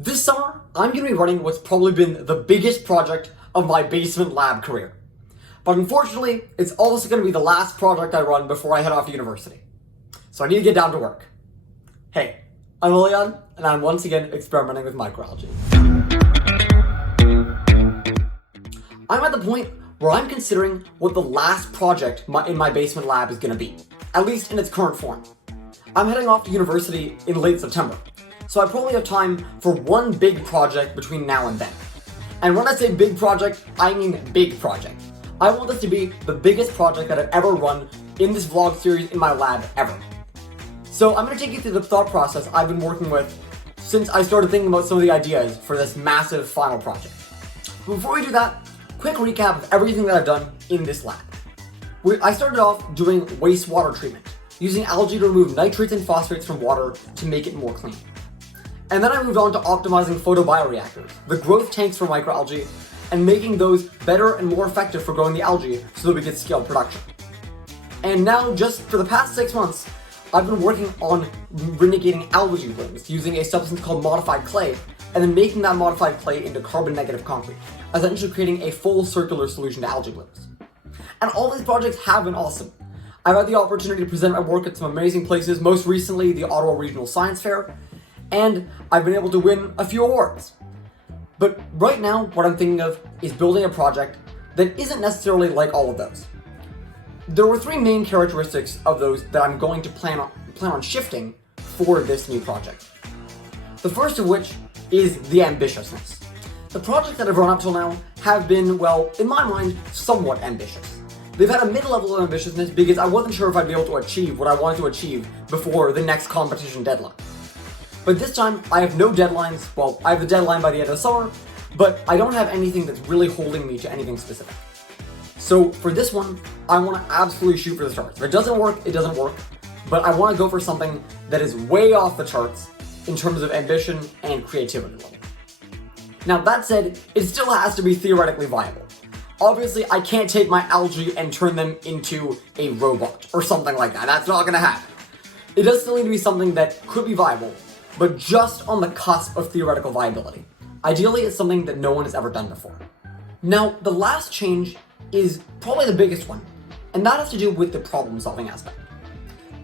This summer, I'm going to be running what's probably been the biggest project of my basement lab career. But unfortunately, it's also going to be the last project I run before I head off to university. So I need to get down to work. Hey, I'm Leon, and I'm once again experimenting with microalgae. I'm at the point where I'm considering what the last project in my basement lab is going to be, at least in its current form. I'm heading off to university in late September, so I probably have time for one big project between now and then. And when I say big project, I mean big project. I want this to be the biggest project that I've ever run in this vlog series in my lab ever. So I'm going to take you through the thought process I've been working with since I started thinking about some of the ideas for this massive final project. But before we do that, quick recap of everything that I've done in this lab. I started off doing wastewater treatment, using algae to remove nitrates and phosphates from water to make it more clean. And then I moved on to optimizing photobioreactors, the growth tanks for microalgae, and making those better and more effective for growing the algae so that we could scale production. And now, just for the past 6 months, I've been working on renegating algae blooms using a substance called modified clay, and then making that modified clay into carbon-negative concrete, essentially creating a full circular solution to algae blooms. And all these projects have been awesome. I've had the opportunity to present my work at some amazing places, most recently the Ottawa Regional Science Fair, and I've been able to win a few awards. But right now, what I'm thinking of is building a project that isn't necessarily like all of those. There were 3 main characteristics of those that I'm going to plan on shifting for this new project. The first of which is the ambitiousness. The projects that I've run up till now have been, well, in my mind, somewhat ambitious. They've had a mid-level of ambitiousness because I wasn't sure if I'd be able to achieve what I wanted to achieve before the next competition deadline. But this time, I have no deadlines. Well, I have the deadline by the end of the summer, but I don't have anything that's really holding me to anything specific. So for this one, I want to absolutely shoot for the stars. If it doesn't work, it doesn't work. But I want to go for something that is way off the charts in terms of ambition and creativity level. Now that said, it still has to be theoretically viable. Obviously, I can't take my algae and turn them into a robot or something like that. That's not going to happen. It does still need to be something that could be viable, but just on the cusp of theoretical viability. Ideally, it's something that no one has ever done before. Now, the last change is probably the biggest one, and that has to do with the problem-solving aspect.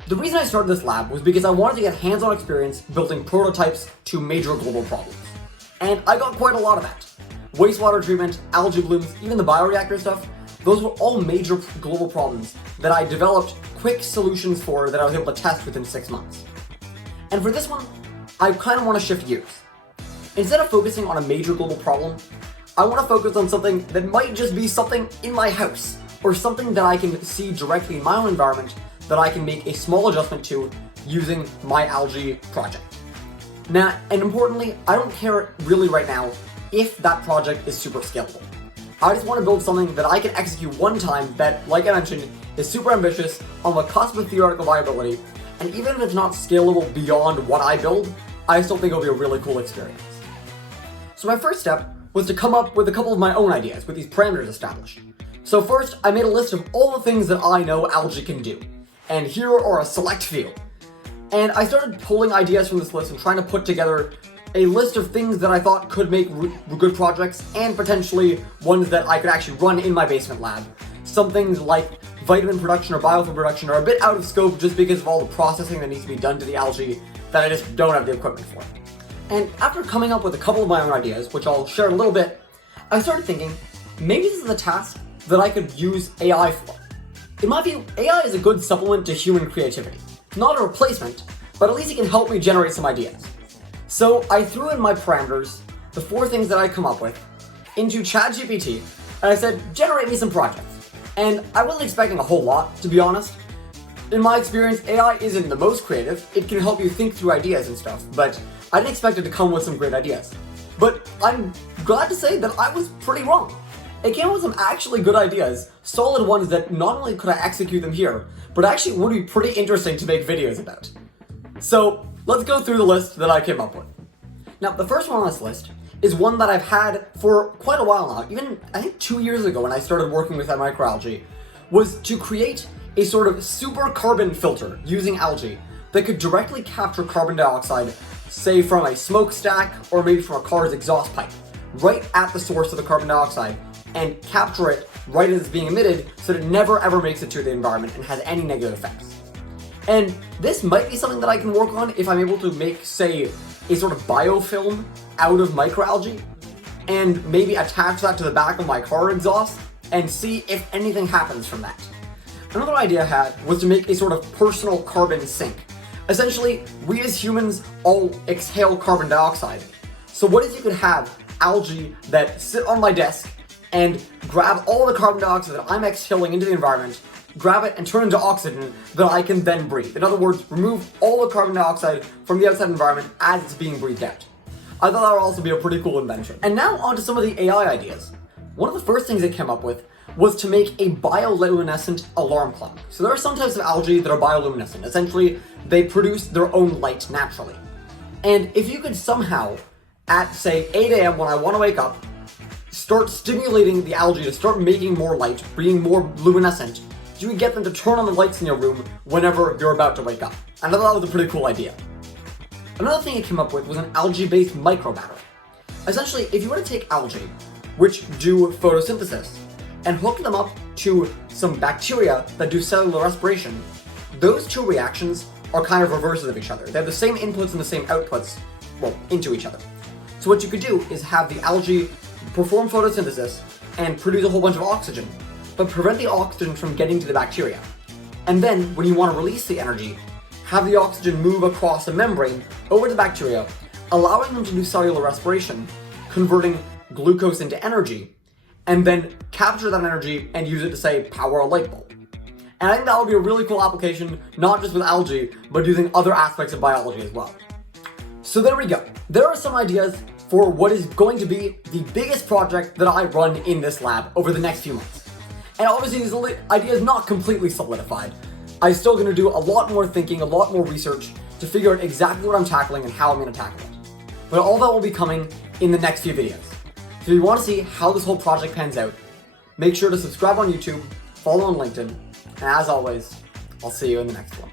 The reason I started this lab was because I wanted to get hands-on experience building prototypes to major global problems. And I got quite a lot of that. Wastewater treatment, algae blooms, even the bioreactor stuff, those were all major global problems that I developed quick solutions for that I was able to test within 6 months. And for this one, I kind of want to shift gears. Instead of focusing on a major global problem, I want to focus on something that might just be something in my house, or something that I can see directly in my own environment that I can make a small adjustment to using my algae project. Now, and importantly, I don't care really right now if that project is super scalable. I just want to build something that I can execute one time that, like I mentioned, is super ambitious, on the cusp of theoretical viability, and even if it's not scalable beyond what I build, I still think it'll be a really cool experience. So my first step was to come up with a couple of my own ideas with these parameters established. So first, I made a list of all the things that I know algae can do, and here are a select few. And I started pulling ideas from this list and trying to put together a list of things that I thought could make good projects, and potentially ones that I could actually run in my basement lab. Some things like vitamin production or biofuel production are a bit out of scope just because of all the processing that needs to be done to the algae that I just don't have the equipment for. And after coming up with a couple of my own ideas, which I'll share in a little bit, I started thinking, maybe this is a task that I could use AI for. In my view, AI is a good supplement to human creativity. Not a replacement, but at least it can help me generate some ideas. So I threw in my parameters, the 4 things that I come up with, into ChatGPT, and I said, generate me some projects. And I wasn't expecting a whole lot, to be honest. In my experience, AI isn't the most creative. It can help you think through ideas and stuff, but I didn't expect it to come with some great ideas. But I'm glad to say that I was pretty wrong. It came up with some actually good ideas, solid ones that not only could I execute them here, but actually would be pretty interesting to make videos about. So let's go through the list that I came up with. Now, the first one on this list is one that I've had for quite a while now, even I think 2 years ago when I started working with that microalgae, was to create a sort of super carbon filter using algae that could directly capture carbon dioxide say from a smokestack or maybe from a car's exhaust pipe, right at the source of the carbon dioxide, and capture it right as it's being emitted so that it never ever makes it to the environment and has any negative effects. And this might be something that I can work on if I'm able to make, say, a sort of biofilm out of microalgae, and maybe attach that to the back of my car exhaust and see if anything happens from that. Another idea I had was to make a sort of personal carbon sink. Essentially, we as humans all exhale carbon dioxide. So what if you could have algae that sit on my desk and grab all the carbon dioxide that I'm exhaling into the environment, grab it and turn it into oxygen that I can then breathe. In other words, remove all the carbon dioxide from the outside environment as it's being breathed out. I thought that would also be a pretty cool invention. And now on to some of the AI ideas. One of the first things they came up with was to make a bioluminescent alarm clock. So there are some types of algae that are bioluminescent. Essentially, they produce their own light naturally. And if you could somehow, at say 8 a.m. when I want to wake up, start stimulating the algae to start making more light, being more luminescent, you can get them to turn on the lights in your room whenever you're about to wake up. I thought that was a pretty cool idea. Another thing it came up with was an algae-based microbattery. Essentially, if you were to take algae, which do photosynthesis, and hook them up to some bacteria that do cellular respiration, those two reactions are kind of reverses of each other. They have the same inputs and the same outputs, well, into each other. So what you could do is have the algae perform photosynthesis and produce a whole bunch of oxygen, but prevent the oxygen from getting to the bacteria. And then, when you want to release the energy, have the oxygen move across the membrane over the bacteria, allowing them to do cellular respiration, converting glucose into energy, and then capture that energy and use it to, say, power a light bulb. And I think that would be a really cool application, not just with algae, but using other aspects of biology as well. So there we go. There are some ideas for what is going to be the biggest project that I run in this lab over the next few months. And obviously this idea is not completely solidified. I'm still going to do a lot more thinking, a lot more research to figure out exactly what I'm tackling and how I'm going to tackle it. But all that will be coming in the next few videos. So if you want to see how this whole project pans out, make sure to subscribe on YouTube, follow on LinkedIn, and as always, I'll see you in the next one.